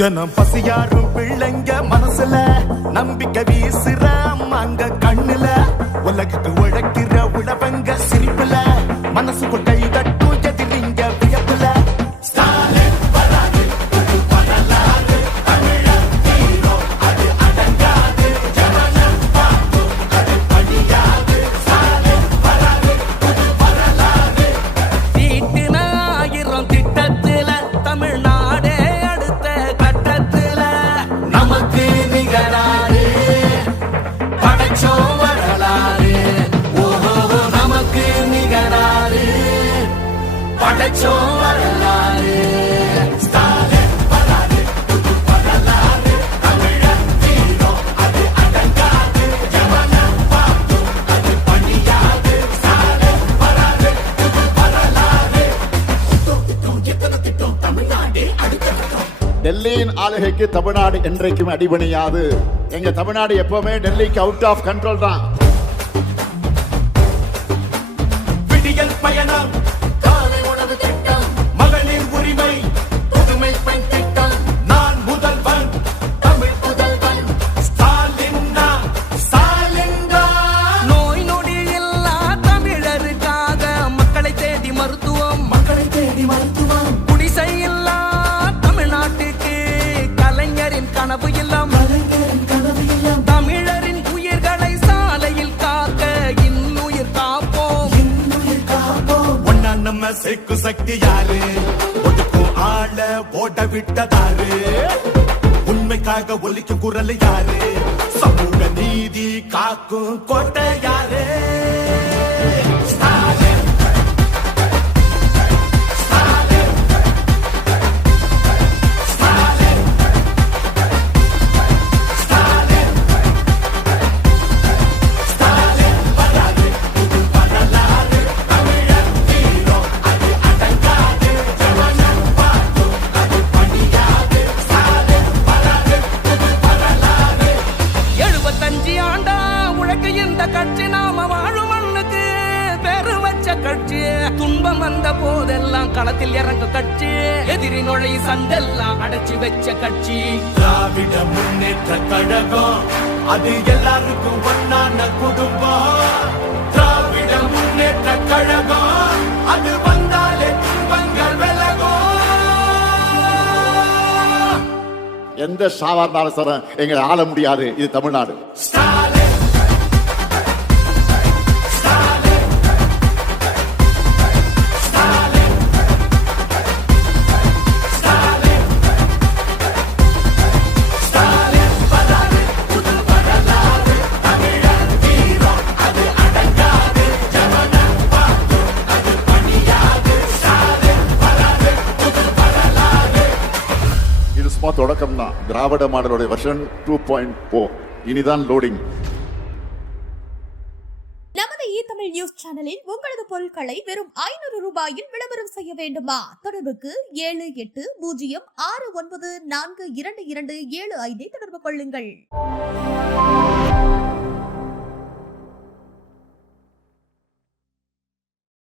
தினம் பசியாரும் பிள்ளைங்க மனசுல நம்பிக்கை வீசுற அம்மாங்க கண்ணுல உலகத்து உழைக்கிற உழவங்க சிரிப்புல மனசுக்குள் கை தட்டும் எதிரிங்க வியப்புல டெல்லியின் ஆளுகைக்கு தமிழ்நாடு என்றைக்கும் அடிபணியாது. எங்க தமிழ்நாடு எப்பவுமே டெல்லிக்கு அவுட் ஆஃப் கண்ட்ரோல் தான். விடியல் பயணம், காலை உணவு திட்டம், மகளிர் உரிமை, புதுமை பெண் திட்டம், நான் முதல்வன், தமிழ் புதல்வன், ஸ்டாலின்னா, ஸ்டாலின்னா. நோய் நொடி இல்லா தமிழருக்காக மக்களை தேடி மருத்துவம், மக்களை தேடி மருத்துவம், குடிசை இல்லா தமிழ்நாட்டுக்கு கலைஞரின் கனவு இல்லம், கலைஞரின் கனவு இல்லம், தமிழரின் உயிர்களை சாலையில் காக்க இன்னுயிர் காப்போம், இன்னுயிர் காப்போம். ஒன்னா நம்ம சேக்கு சக்தி யாரு, ஒடுக்கும் ஆள ஓட விட்டதாரு, உண்மைக்காக ஒலிக்கும் குரல் யாரு, சமூக நீதி காக்கும் கோட்டை யாரு. துன்பம் வந்த போதெல்லாம் களத்தில் இறங்க கட்சி, எதிரி நுழை சண்டெல்லாம் அடைச்சி வச்ச கட்சி திராவிட முன்னேற்ற கழகம், அது எல்லாருக்கும் ஒன்னான குடும்பம். திராவிட முன்னேற்ற கழகம், அது வந்தாலே துன்பங்கள் விலகும். எந்த சாதாரண சார் எங்களை ஆள முடியாது. இது தமிழ்நாடு. தொடக்கம் தான். திராவிட மாடலோட வெர்ஷன் 2.4 இனிதான் லோடிங். நமது தமிழ் நியூஸ் சேனலில் உங்களது பொருட்களை வெறும் 500 ரூபாயில் விளம்பரம் செய்ய வேண்டுமா? தொடர்புக்கு 7806942275 தொடர்பு கொள்ளுங்கள்.